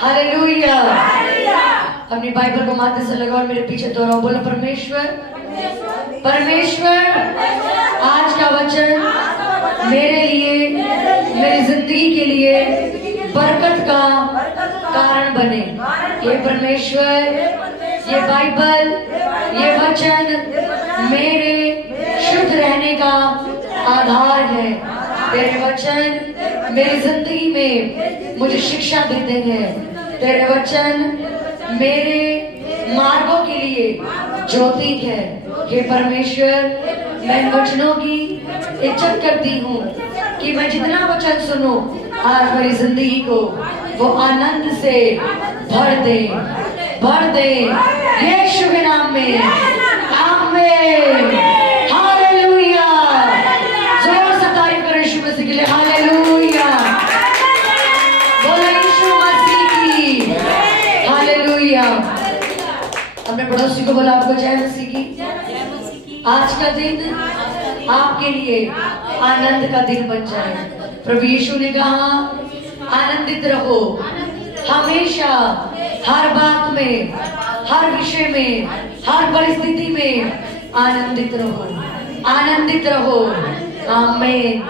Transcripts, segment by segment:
Hallelujah. अपनी Bible को माथे से लगाओ और मेरे पीछे दोहराओ, बोलो परमेश्वर परमेश्वर आज का वचन मेरे लिए, मेरी जिंदगी के लिए बरकत का कारण बने। ये परमेश्वर, ये बाइबल, ये वचन मेरे शुद्ध रहने का आधार है। तेरे वचन मेरी जिंदगी में मुझे शिक्षा देते हैं। तेरे वचन मेरे मार्गों के लिए ज्योति है। हे परमेश्वर, मैं इन वचनों की इज्जत करती हूँ कि मैं जितना वचन सुनूं आज मेरी जिंदगी को वो आनंद से भर दे, भर दे। यीशु के नाम में आमीन। हालेलुया। जोर से तारीफ करो यीशु मसीह के लिए। हालेलुया। बोलो यीशु मसीह की हालेलुया। अपने पड़ोसी को बोला आपको जय मसीह की। आज का दिन आपके लिए आनंद का दिन बन जाए। प्रभु यीशु ने कहा आनंदित रहो हमेशा, हर बात में, हर विषय में, हर परिस्थिति में आनंदित रहो, आनंदित रहो। आमीन।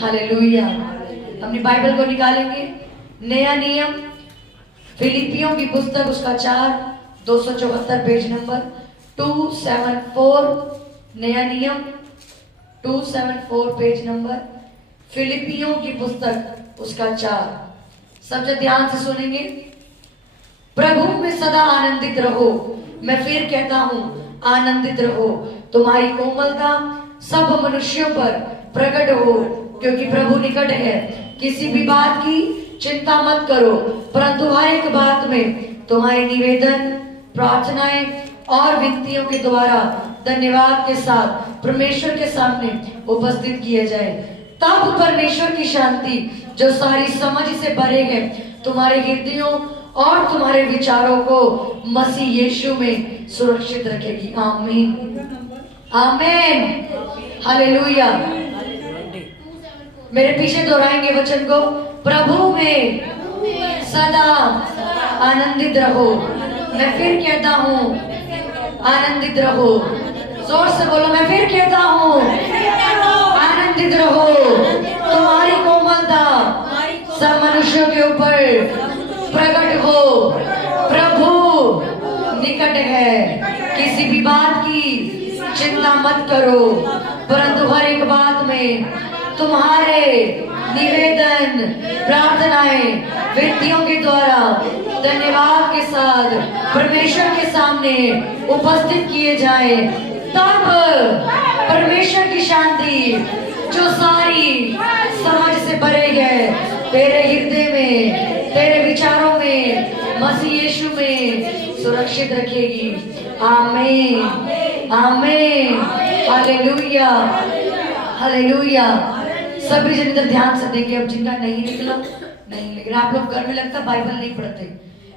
हालेलुया। अपनी बाइबल को निकालेंगे, नया नियम, फिलिपियों की पुस्तक उसका 4, 274 पेज नंबर 274। नया नियम 274 पेज नंबर, फिलिपियों की पुस्तक उसका 4। सब जब ध्यान से सुनेंगे। प्रभु में सदा आनंदित रहो। मैं फिर कहता हूँ आनंदित रहो। तुम्हारी कोमलता सब मनुष्यों पर प्रकट हो, क्योंकि प्रभु निकट है। किसी भी बात की चिंता मत करो, परंतु हर एक बात में तुम्हारे निवेदन, प्रार्थनाएं और विनतियों के द्वारा धन्यवाद के साथ परमेश्वर के सामने उपस्थित किए जाए। तब परमेश्वर की शांति जो सारी समझ से परे है तुम्हारे हृदयों और तुम्हारे विचारों को मसीह यीशु में सुरक्षित रखेगी। आमीन। आमीन। हालेलुया। मेरे पीछे दोहराएंगे वचन को। प्रभु में सदा आनंदित रहो। मैं फिर कहता हूँ आनंदित रहो। जोर से बोलो, मैं फिर कहता हूँ आनंदित रहो। तुम्हारी कोमलता सब मनुष्यों के ऊपर प्रकट हो। प्रभु निकट है। किसी भी बात की चिंता मत करो, परंतु हर एक बात में तुम्हारे निवेदन, प्रार्थनाएं, विनतियों के द्वारा धन्यवाद के साथ परमेश्वर के सामने उपस्थित किए जाए। तब परमेश्वर की शांति जो सारी समझ से परे है तेरे हृदय में, तेरे विचारों में, मसीह यीशु में सुरक्षित रखेगी। आमीन। आमीन। हालेलुया। हालेलुया। सभी जन इधर ध्यान से देंगे। अब जिनका नहीं निकला नहीं, लेकिन आप लोग घर में लगता बाइबल नहीं पढ़ते,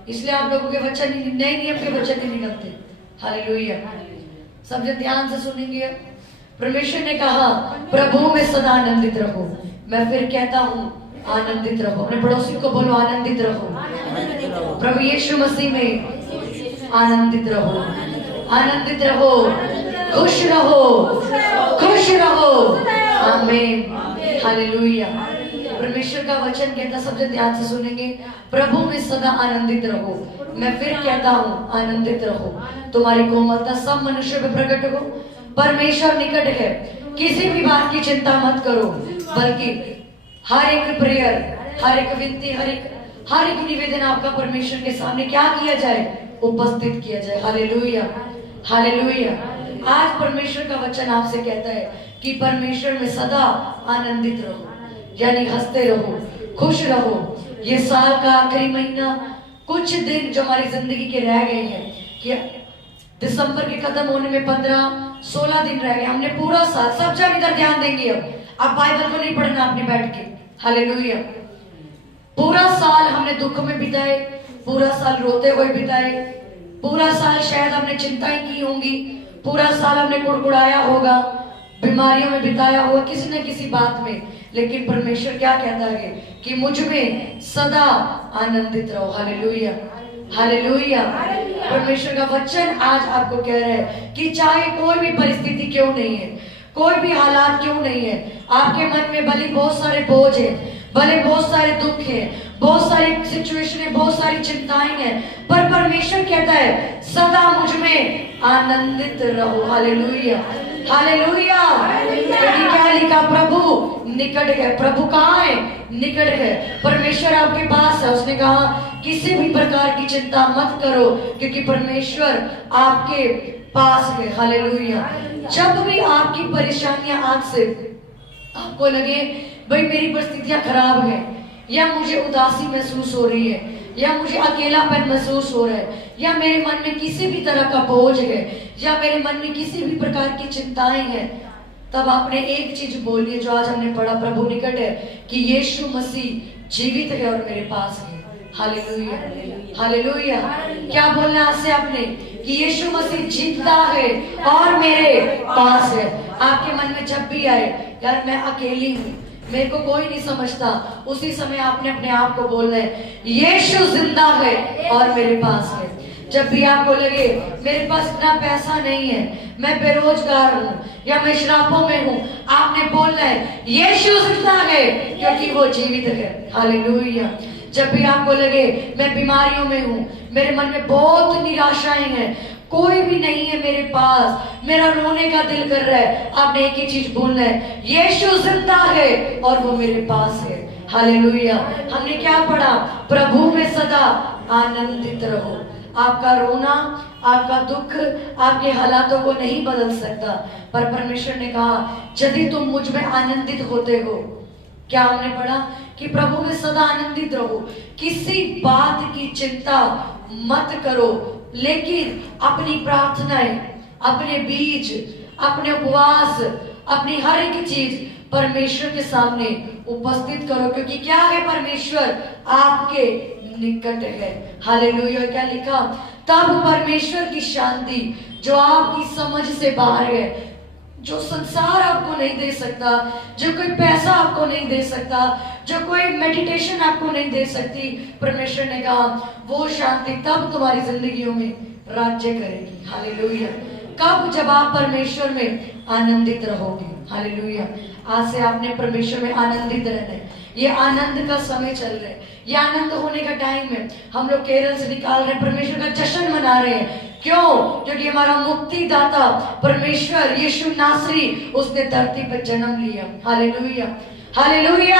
इसलिए आप लोगों के वचन नए नियम के वचन नहीं निकलते। हालेलुया। सब जन ध्यान से सुनेंगे। परमेश्वर ने कहा प्रभु में सदा आनंदित रहो। मैं फिर कहता हूँ आनंदित रहो। अपने पड़ोसी को बोलो आनंदित रहो। प्रभु यीशु मसीह में आनंदित रहो, आनंदित रहो, खुश रहो, खुश रहो। आमीन। हालेलुया। परमेश्वर का वचन कहता, सब जन ध्यान से सुनेंगे। प्रभु में सदा आनंदित रहो। मैं फिर कहता हूँ आनंदित रहो। तुम्हारी कोमलता सब मनुष्यों में प्रकट हो। परमेश्वर निकट है। किसी भी बात की चिंता मत करो, बल्कि हर एक प्रेयर, हर एक विनती, हर एक निवेदन आपका परमेश्वर के सामने क्या किया जाए? उपस्थित किया जाए। हालेलुया। हालेलुया। आज परमेश्वर का वचन आपसे कहता है कि परमेश्वर में सदा आनंदित रहो, यानी हंसते रहो, खुश रहो। ये साल का आखिरी महीना, कुछ दिन जो हमारी जिंदगी के रह गए हैं, कि दिसंबर के खत्म होने में 15-16 दिन रह गए। हमने पूरा साल, सब जन इधर ध्यान देंगे। अब बाइबल को नहीं पढ़ना आपने बैठ के। हालेलुया। पूरा साल हमने दुख में बिताए, पूरा साल रोते हुए बिताए, पूरा साल शायद हमने चिंताएं की होंगी, पूरा साल हमने कुड़कुड़ाया होगा, बीमारियों में बिताया हुआ किसी न किसी बात में, लेकिन परमेश्वर क्या कहता है कि मुझ में सदा आनंदित रहो। Hallelujah, hallelujah. परमेश्वर का वचन आज आपको कह रहा है कि चाहे कोई भी परिस्थिति क्यों नहीं है, कोई भी हालात क्यों नहीं है, आपके मन में भले बहुत सारे बोझ है, भले बहुत सारे दुख है, बहुत सारी सिचुएशन है, बहुत सारी चिंताएं हैं, पर परमेश्वर कहता है सदा मुझ में आनंदित रहो। Hallelujah, hallelujah. क्योंकि क्या लिखा, प्रभु निकट है। प्रभु कहाँ है? निकट है। परमेश्वर आपके पास है। उसने कहा किसी भी प्रकार की चिंता मत करो, क्योंकि परमेश्वर आपके पास है। हालेलुया। जब भी आपकी परेशानियां आपसे आपको लगे भाई मेरी परिस्थितियां खराब है, या मुझे उदासी महसूस हो रही है, या मुझे अकेलापन महसूस हो रहा है, या मेरे मन में किसी भी तरह का बोझ है, या मेरे मन में किसी भी प्रकार की चिंताएं हैं, तब आपने एक चीज बोलिए जो आज हमने पढ़ा, प्रभु निकट है, कि यीशु मसीह जीवित है और मेरे पास है। Hallelujah, hallelujah. क्या बोलना आज से आपने कि यीशु मसीह जीविता है और मेरे पास है। आपके मन में जब भी आए यार मैं अकेली हूँ, मेरे को कोई नहीं समझता, उसी समय आपने अपने आप को बोलना है यीशु जिंदा है और मेरे पास है। जब भी आपको लगे मेरे पास इतना पैसा नहीं है, मैं बेरोजगार हूँ, या मैं श्रापों में हूँ, आपने बोलना है यीशु जिंदा है क्योंकि वो जीवित है। हालेलुया। जब भी आपको लगे मैं बीमारियों में हूँ, मेरे मन में बहुत निराशाएं हैं, कोई भी नहीं है मेरे पास, मेरा रोने का दिल कर रहा है, आपने एक ही चीज बोलना है यीशु जिंदा है और वो मेरे पास है। हालेलुया। हमने क्या पढ़ा? प्रभु में सदा आनंदित रहो। आपका रोना, आपका दुख, आपके हालातों को नहीं बदल सकता, पर परमेश्वर ने कहा यदि तुम मुझ में आनंदित होते हो, क्या हमने पढ़ा कि प्रभु में सदा आनंदित रहो, किसी बात की चिंता मत करो, लेकिन अपनी प्रार्थनाएं, अपने बीज, अपने उपवास, अपनी हर एक चीज परमेश्वर के सामने उपस्थित करो, क्योंकि क्या है, परमेश्वर आपके निकट है। हालेलुया। क्या लिखा? तब परमेश्वर की शांति जो आपकी समझ से बाहर है, जो संसार आपको नहीं दे सकता, जो कोई पैसा आपको नहीं दे सकता, जो कोई मेडिटेशन आपको नहीं दे सकती, परमेश्वर ने कहा वो शांति तब तुम्हारी जिंदगियों में राज्य करेगी। हालेलुया। कब? जब आप परमेश्वर में आनंदित रहोगे। हालेलुया। आज से आपने परमेश्वर में आनंदित रहना है। ये आनंद का समय चल रहा है, ये आनंद होने का टाइम है। हम लोग केरल से निकाल रहे हैं, परमेश्वर का जश्न मना रहे हैं। क्यों? क्योंकि हमारा मुक्तिदाता परमेश्वर यीशु नासरी, उसने धरती पर जन्म लिया। Hallelujah, hallelujah.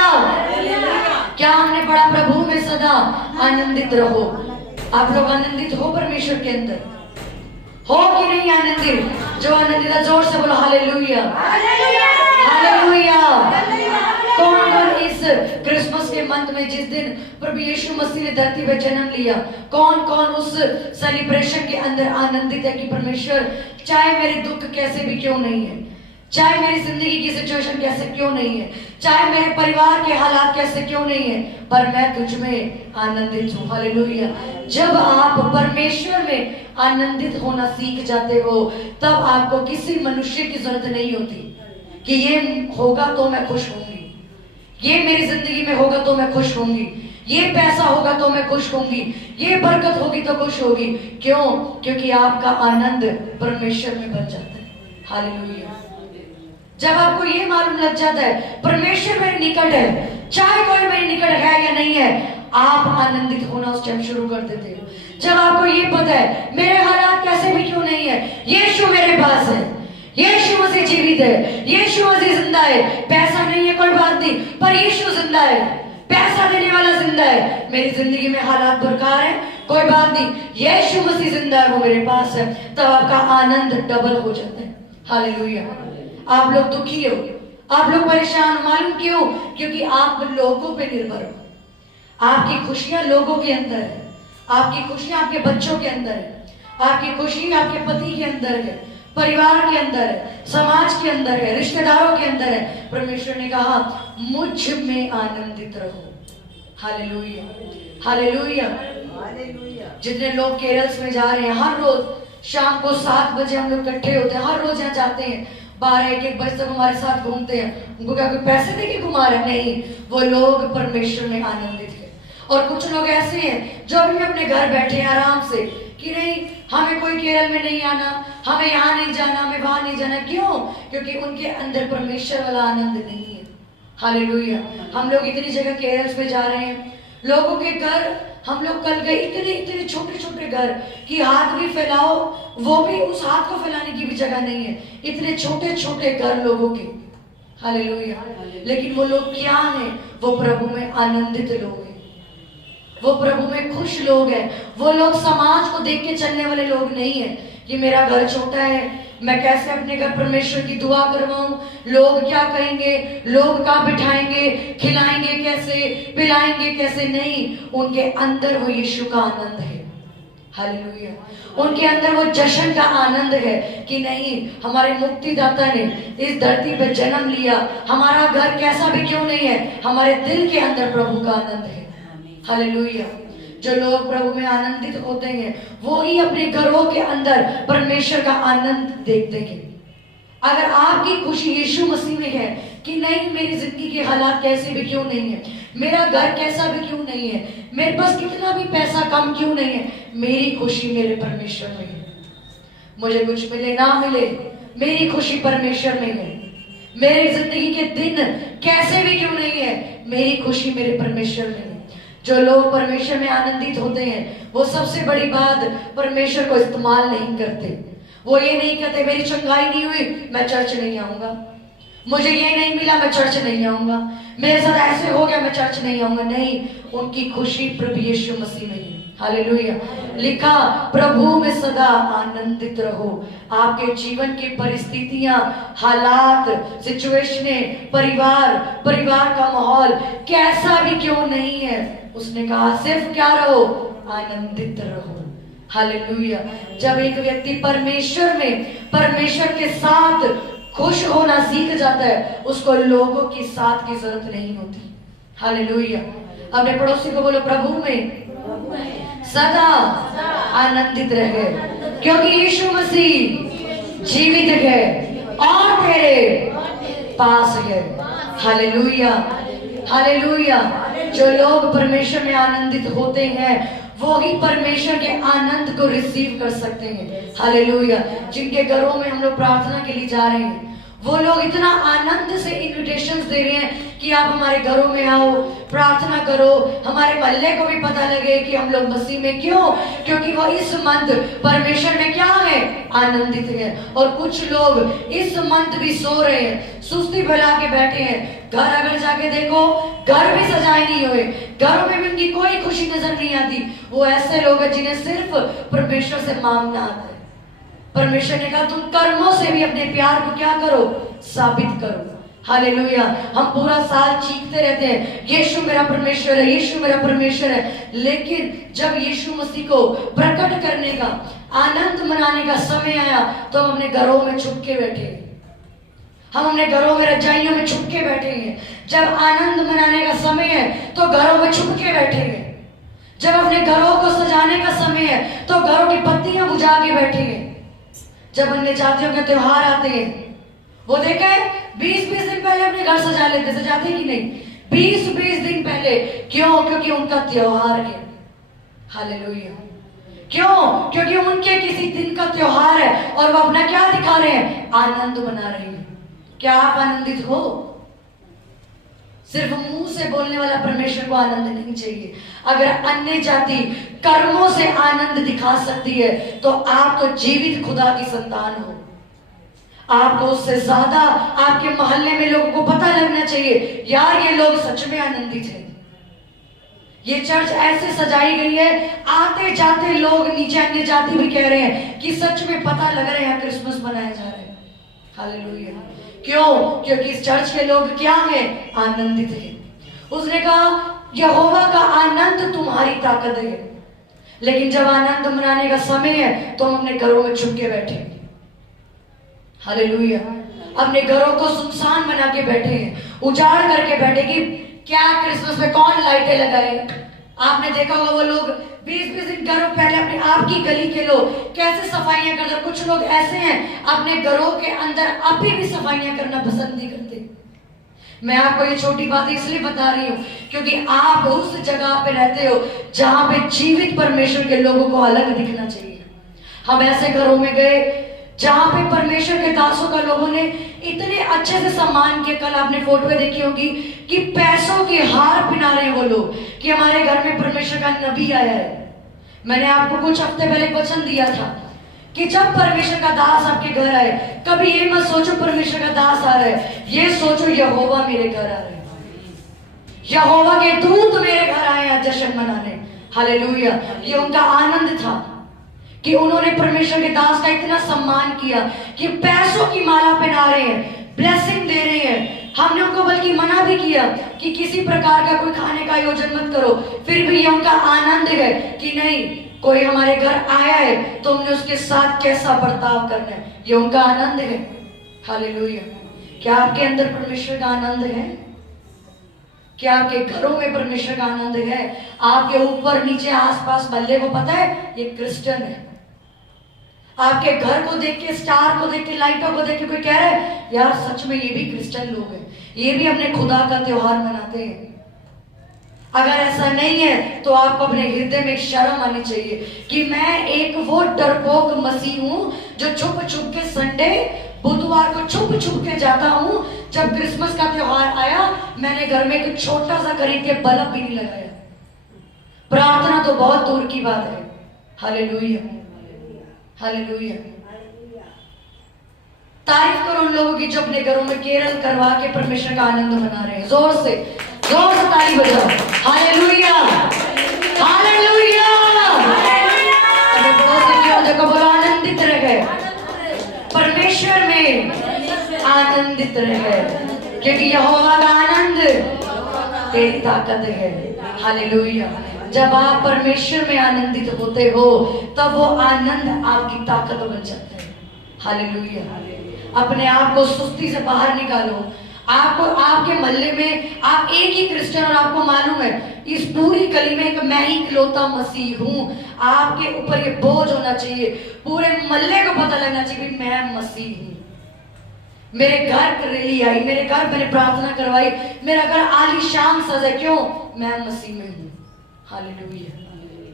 क्या हमने पढ़ा? प्रभु में सदा आनंदित रहो। आप लोग आनंदित हो परमेश्वर के अंदर? हो कि नहीं आनंदित? जो आनंदित है जोर से बोलो हालेलुया, हालेलुया। कौन कौन इस क्रिसमस के मंथ में, जिस दिन प्रभु यीशु मसीह ने धरती पर जन्म लिया, कौन कौन उस सेलिब्रेशन के अंदर आनंदित है कि परमेश्वर चाहे मेरे दुख कैसे भी क्यों नहीं है, चाहे मेरी जिंदगी की सिचुएशन कैसे क्यों नहीं है, चाहे मेरे परिवार के हालात कैसे क्यों नहीं है, पर मैं तुझ में आनंदित हूँ। हालेलुया। जब आप परमेश्वर में आनंदित होना सीख जाते हो, तब आपको किसी मनुष्य की जरूरत नहीं होती कि ये होगा तो मैं खुश होंगी, ये मेरी जिंदगी में होगा तो मैं खुश होंगी, ये पैसा होगा तो मैं खुश होंगी, ये बरकत होगी तो खुश होगी। क्यों? क्योंकि आपका आनंद परमेश्वर में बन जाता है। हालेलुया। जब आपको ये मालूम लग जाता है परमेश्वर मेरे निकट है, चाहे कोई मेरे निकट है या नहीं है, आप आनंदित होना उस टाइम शुरू कर देते हो। जब आपको ये पता है मेरे हालात कैसे भी क्यों नहीं है, यीशु मेरे पास है, यीशु मसीह जीवित है, यीशु मसीह जिंदा है, पैसा नहीं है कोई बात नहीं, पर यीशु जिंदा है, पैसा देने वाला जिंदा है, मेरी जिंदगी में हालात बेकार है कोई बात नहीं, यीशु मसीह जिंदा है, वो मेरे पास है, तब आपका आनंद डबल हो जाता है। हालेलुया। आप लोग दुखी हो, आप लोग परेशान, मालूम क्यों? क्योंकि आप लोगों पे निर्भर हो। आपकी खुशियां लोगों के अंदर है, आपकी खुशियां आपके बच्चों के अंदर है, आपकी खुशी आपके पति के अंदर है, परिवार के अंदर है, समाज के अंदर है, रिश्तेदारों के अंदर है। परमेश्वर ने कहा मुझ में आनंदित रहो। Hallelujah, hallelujah. जितने लोग केरल में जा रहे हैं, हर रोज शाम को 7 बजे हम लोग इकट्ठे होते हैं, हर रोज यहाँ जाते हैं, 12 1 बजे तक हमारे साथ घूमते हैं, उनको क्या कोई पैसे देके घुमा रहे? नहीं, वो लोग परमेश्वर में आनंदित है। और कुछ लोग ऐसे हैं जो अभी अपने घर बैठे हैं आराम से कि नहीं हमें कोई केरल में नहीं आना, हमें यहाँ नहीं जाना, हमें वहां नहीं जाना। क्यों? क्योंकि उनके अंदर परमेश्वर वाला आनंद नहीं है। हालेलुया। हम लोग इतनी जगह केरल में जा रहे हैं, लोगों के घर हम लोग कल गए, इतने इतने छोटे छोटे घर कि हाथ भी फैलाओ, वो भी उस हाथ को फैलाने की भी जगह नहीं है, इतने छोटे छोटे घर लोगों के। हालेलुया। लेकिन वो लोग क्या हैं? वो प्रभु में आनंदित लोग हैं, वो प्रभु में खुश लोग हैं। वो लोग समाज को देख के चलने वाले लोग नहीं है कि मेरा घर छोटा है, मैं कैसे अपने घर परमेश्वर की दुआ करवाऊं, लोग क्या कहेंगे, लोग कहाँ बिठाएंगे, खिलाएंगे कैसे, पिलाएंगे कैसे। नहीं, उनके अंदर वो यीशु का आनंद है। हालेलुया। उनके अंदर वो जश्न का आनंद है कि नहीं, हमारे मुक्तिदाता ने इस धरती पर जन्म लिया, हमारा घर कैसा भी क्यों नहीं है, हमारे दिल के अंदर प्रभु का आनंद है। हालेलुया। जो लोग प्रभु में आनंदित होते हैं वो ही अपने घरों के अंदर परमेश्वर का आनंद देखते हैं। अगर आपकी खुशी यीशु मसीह में है कि नहीं मेरी जिंदगी के हालात कैसे भी क्यों नहीं है, मेरा घर कैसा भी क्यों नहीं है, मेरे पास कितना भी पैसा कम क्यों नहीं है, मेरी खुशी मेरे परमेश्वर में है। मुझे कुछ मिले ना मिले, मेरी खुशी परमेश्वर में है। मेरी जिंदगी के दिन कैसे भी क्यों नहीं है, मेरी खुशी मेरे परमेश्वर में है। जो लोग परमेश्वर में आनंदित होते हैं वो सबसे बड़ी बात परमेश्वर को इस्तेमाल नहीं करते। वो ये नहीं कहते मेरी चंगाई नहीं हुई मैं चर्च नहीं आऊंगा, मुझे ये नहीं मिला मैं चर्च नहीं आऊंगा, मेरे साथ ऐसे हो गया मैं चर्च नहीं आऊंगा। नहीं, उनकी खुशी प्रभु यीशु मसीह में है। हालेलुया। लिखा प्रभु में सदा आनंदित रहो। आपके जीवन की परिस्थितियां, हालात, सिचुएशनें, परिवार का माहौल कैसा भी क्यों नहीं है, उसने कहा सिर्फ क्या रहो, आनंदित रहो। हालेलुया। जब एक व्यक्ति परमेश्वर में, परमेश्वर के साथ खुश होना सीख जाता है, उसको लोगों की साथ की जरूरत नहीं होती। हालेलुया। अपने पड़ोसी को बोलो प्रभु में सदा आनंदित रहे, क्योंकि यीशु मसीह जीवित है और तेरे पास है। हालेलुया। हालेलुया। जो लोग परमेश्वर में आनंदित होते हैं वो ही परमेश्वर के आनंद को रिसीव कर सकते हैं। हालेलुया। जिनके घरों में हम लोग प्रार्थना के लिए जा रहे हैं वो लोग इतना आनंद से इन्विटेशंस दे रहे हैं कि आप हमारे घरों में आओ, प्रार्थना करो, हमारे मोहल्ले को भी पता लगे कि हम लोग मसीह में। क्यों? क्योंकि वो इस मंथ परमेश्वर में क्या है, आनंदित है। और कुछ लोग इस मंथ भी सो रहे हैं, सुस्ती फैला के बैठे हैं। घर अगर जाके देखो, घर भी सजाए नहीं हुए, घरों में भी उनकी कोई खुशी नजर नहीं आती। वो ऐसे लोग हैं जिन्हें सिर्फ परमेश्वर से मांगना आता है। परमेश्वर ने कहा तुम कर्मों से भी अपने प्यार को क्या करो, साबित करो। हालेलुया। हम पूरा साल चीखते रहते हैं यीशु मेरा परमेश्वर है, यीशु मेरा परमेश्वर है, लेकिन जब यीशु मसीह को प्रकट करने का, आनंद मनाने का समय आया तो हम अपने घरों में छुप के बैठे, हम अपने घरों में रजाइयों में छुप के बैठेंगे। जब आनंद मनाने का समय है तो घरों में छुप के बैठेंगे। जब अपने घरों को सजाने का समय है तो घरों की पत्तियां बुझा के बैठेंगे। जब अन्य जातियों के त्योहार आते हैं, वो देखे 20-20 दिन पहले अपने घर सजा लेते, सजाते कि नहीं? 20-20 दिन पहले। क्यों? क्योंकि उनका त्योहार है। हालेलुया। क्यों? क्योंकि उनके किसी दिन का त्योहार है और वो अपना क्या दिखा रहे हैं, आनंद मना रहे हैं। क्या आप आनंदित हो? सिर्फ मुंह से बोलने वाला परमेश्वर को आनंद नहीं चाहिए। अगर अन्य जाति कर्मों से आनंद दिखा सकती है तो आप तो जीवित खुदा की संतान हो। आपको उससे ज्यादा आपके मोहल्ले में लोगों को पता लगना चाहिए यार ये लोग सच में आनंदित हैं। ये चर्च ऐसे सजाई गई है, आते जाते लोग नीचे अन्य जाति भी कह रहे हैं कि सच में पता लग रहा है क्रिसमस मनाया जा रहा है। हालेलुया। क्यों? क्योंकि इस चर्च के लोग क्या है, आनंदित है। उसने कहा यहोवा का आनंद तुम्हारी ताकत है। लेकिन जब आनंद मनाने का समय है तो हम अपने घरों में छुप के बैठे। हालेलुया। अपने घरों को सुनसान बना के बैठे हैं, उजाड़ करके बैठे कि क्या क्रिसमस में कौन लाइटें लगाए, आपने देखा होगा वो लोग 20-20 दिन घरों पहले अपने आप की गली के लोग कैसे सफाइयां करते। कुछ लोग ऐसे हैं अपने घरों के अंदर अभी भी सफाइयां करना पसंद नहीं करते। मैं आपको ये छोटी बात इसलिए बता रही हूँ क्योंकि आप उस जगह पे रहते हो जहां पे जीवित परमेश्वर के लोगों को अलग दिखना चाहिए। हम ऐसे घरों में गए जहां पे परमेश्वर के दासों का लोगों ने इतने अच्छे से सम्मान किया। कल आपने फोटो देखी होगी कि पैसों की हार पहना रहे हैं वो लोग कि हमारे घर में परमेश्वर का नबी आया है। मैंने आपको कुछ हफ्ते पहले वचन दिया था कि जब परमेश्वर का दास आपके घर आए, कभी ये मत सोचो परमेश्वर का दास आ रहा है, ये सोचो यहोवा मेरे घर आ रहे हैं, यहोवा के दूत मेरे घर आए हैं जश्न मनाने। हालेलुया। ये उनका आनंद था कि उन्होंने परमेश्वर के दास का इतना सम्मान किया कि पैसों की माला पहना रहे हैं, ब्लेसिंग दे रहे हैं। हमने उनको बल्कि मना भी किया कि किसी प्रकार का कोई खाने का आयोजन मत करो, फिर भी ये उनका आनंद है कि नहीं, कोई हमारे घर आया है तो हमने उसके साथ कैसा बर्ताव करना है, ये उनका आनंद है। हालेलुया। क्या आपके अंदर परमेश्वर का आनंद है? क्या आपके घरों में परमेश्वर का आनंद है? आपके ऊपर नीचे आसपास मोहल्ले को पता है ये क्रिश्चियन है। आपके घर को देख के, स्टार को देख के, लाइटों को देख के कोई कह रहा है यार सच में ये भी क्रिश्चियन लोग हैं, ये भी अपने खुदा का त्योहार मनाते हैं। अगर ऐसा नहीं है तो आपको अपने हृदय में शर्म आनी चाहिए कि मैं एक वो डरपोक मसीह हूं जो छुप छुप के संडे बुधवार को छुप छुप के जाता हूं। जब क्रिसमस का त्योहार आया मैंने घर में एक छोटा सा खरीद के बल्ब भी नहीं लगाया। प्रार्थना तो बहुत दूर की बात है। Hallelujah, hallelujah. तारीफ करो उन लोगों की जो अपने घरों में केरल करवा के परमेश्वर का आनंद मना रहे हैं। जोर से ताली बजाओ। Hallelujah, hallelujah. अपने पड़ोसी की ओर देखो, बोलो आनंदित रहे, परमेश्वर में आनंदित रहे, क्योंकि यहोवा का आनंद तेरी ताकत है। हालेलुया। जब आप परमेश्वर में आनंदित होते हो तब वो आनंद आपकी ताकत बन जाता है। हालेलुया। अपने आप को सुस्ती से बाहर निकालो। आपको आपके मोहल्ले में आप एक ही क्रिश्चियन और आपको मालूम है इस पूरी गली में एक मैं ही इकलौता मसीह हूं। आपके ऊपर ये बोझ होना चाहिए, पूरे मोहल्ले को पता लगना चाहिए कि मैं मसीह हूं। मेरे घर रैली आई, मेरे घर मैंने प्रार्थना करवाई, मेरा घर आलीशान सजा, क्यों? मैं मसीह में हूं। Hallelujah,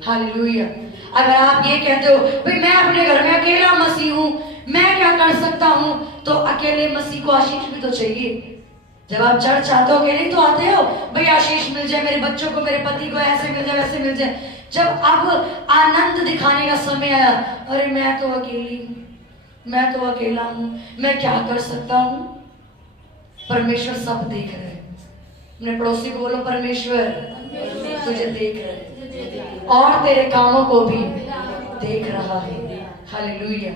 hallelujah. अगर आप ये कहते हो भाई मैं अपने घर में अकेला मसीह हूं, मैं क्या कर सकता हूं, तो अकेले मसीह को आशीष भी तो चाहिए। जब आप चर्च आते हो अकेले तो आते हो, भाई आशीष मिल जाए मेरे बच्चों को, मेरे पति को, ऐसे मिल जाए वैसे मिल जाए। जब अब आनंद दिखाने का समय आया, अरे मैं तो अकेली हूं, मैं तो अकेला हूं, मैं क्या कर सकता हूं? परमेश्वर सब देख रहे हैं। अपने पड़ोसी को बोलो परमेश्वर तुझे देख रहे हैं और तेरे कामों को भी देख रहा है। हालेलुया।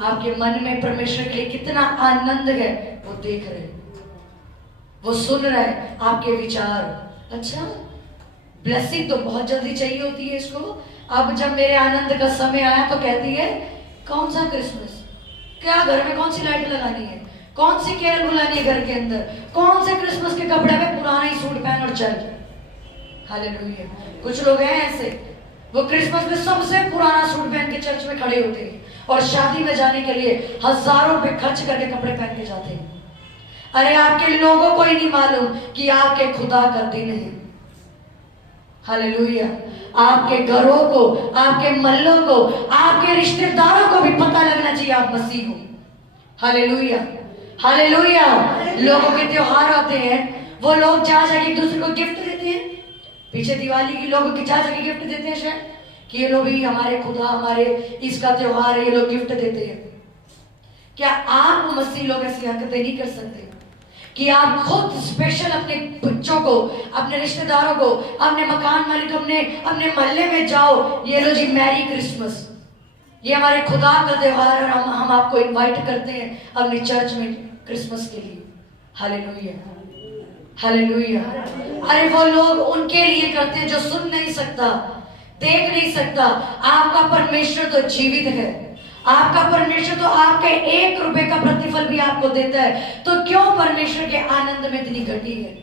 आपके मन में परमेश्वर के लिए कितना आनंद है वो देख रहे हैं, वो सुन रहा है आपके विचार। अच्छा, ब्लेसिंग तो बहुत जल्दी चाहिए होती है इसको। अब जब मेरे आनंद का समय आया तो कहती है कौन सा क्रिसमस, क्या घर में कौन सी लाइट लगानी है, कौन सी केरल बुलानी है घर के अंदर, कौन से क्रिसमस के कपड़े में पुराना ही सूट पहन और चल। हालेलुया। कुछ लोग हैं ऐसे, वो क्रिसमस में सबसे पुराना सूट पहन के चर्च में खड़े होते हैं और शादी में जाने के लिए हजारों रुपए खर्च करके कपड़े पहन के जाते हैं। अरे आपके लोगों को ही नहीं मालूम कि आपके खुदा का दिन है। हालेलुया। आपके घरों को, आपके मल्लों को, आपके रिश्तेदारों को भी पता लगना चाहिए आप मसीह हो। Hallelujah, hallelujah. लोगों के त्योहार आते हैं, वो लोग जा जाके एक दूसरे को गिफ्ट देते हैं। पीछे दिवाली की लोगों की जा जाके गिफ्ट देते हैं शायद कि ये लोग भी हमारे खुदा, हमारे इसका त्योहार है, ये लोग गिफ्ट देते हैं। क्या आप मसीह लोग ऐसी हरकतें नहीं कर सकते कि आप खुद स्पेशल अपने बच्चों को, अपने रिश्तेदारों को, अपने मकान मालिक, अपने मोहल्ले में जाओ, ये लो जी मैरी क्रिसमस, ये हमारे खुदा का त्योहार और हम आपको इनवाइट करते हैं अपनी चर्च में क्रिसमस के लिए। Hallelujah, hallelujah. अरे वो लोग उनके लिए करते हैं जो सुन नहीं सकता, देख नहीं सकता। आपका परमेश्वर तो जीवित है, आपका परमेश्वर तो आपके 1 रुपए का प्रतिफल भी आपको देता है, तो क्यों परमेश्वर के आनंद में इतनी घटी है?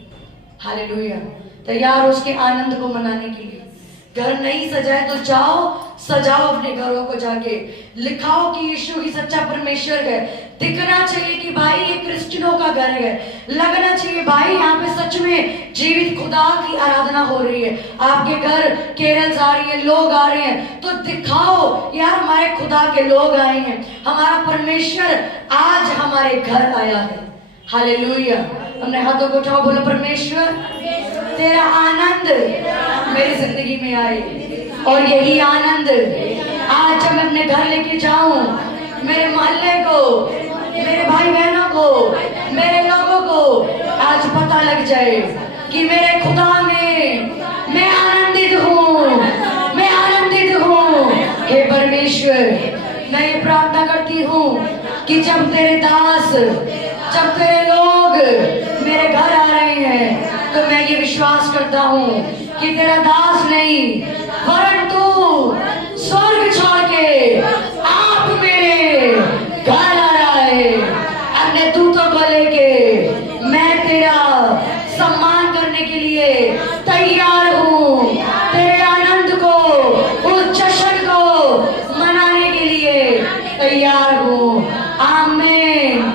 हालेलुया। तैयार उसके आनंद को मनाने के लिए। घर नहीं सजाए तो जाओ सजाओ अपने घरों को जाके, लिखाओ कि यीशु ही सच्चा परमेश्वर है। दिखना चाहिए कि भाई ये क्रिश्चियनों का घर है, लगना चाहिए भाई यहाँ पे सच में जीवित खुदा की आराधना हो रही है। आपके घर केरल आ रही है, लोग आ रहे हैं, तो दिखाओ यार हमारे खुदा के लोग आए हैं, हमारा परमेश्वर आज हमारे घर आया है। हालेलुया। हमने हाथों को उठाओ, बोलो परमेश्वर तेरा आनंद मेरी जिंदगी में आए, और यही आनंद आज जब मैं अपने घर लेके जाऊं, मेरे मोहल्ले को, मेरे भाई बहनों को, मेरे लोगों को आज पता लग जाए कि मेरे खुदा में मैं आनंदित हूँ, मैं आनंदित हूँ। हे परमेश्वर, मैं ये प्रार्थना करती हूँ कि जब तेरे दास, जब तेरे लोग मेरे घर आ रहे हैं, तो मैं ये विश्वास करता हूँ कि तेरा दास नहीं वरन तू स्वर्ग छोड़ के आप मेरे घर आ रहा है। अपने दूतों को लेके मैं तेरा सम्मान करने के लिए तैयार हूँ, तेरे आनंद को, उस जश्न को मनाने के लिए तैयार हूँ। आमीन।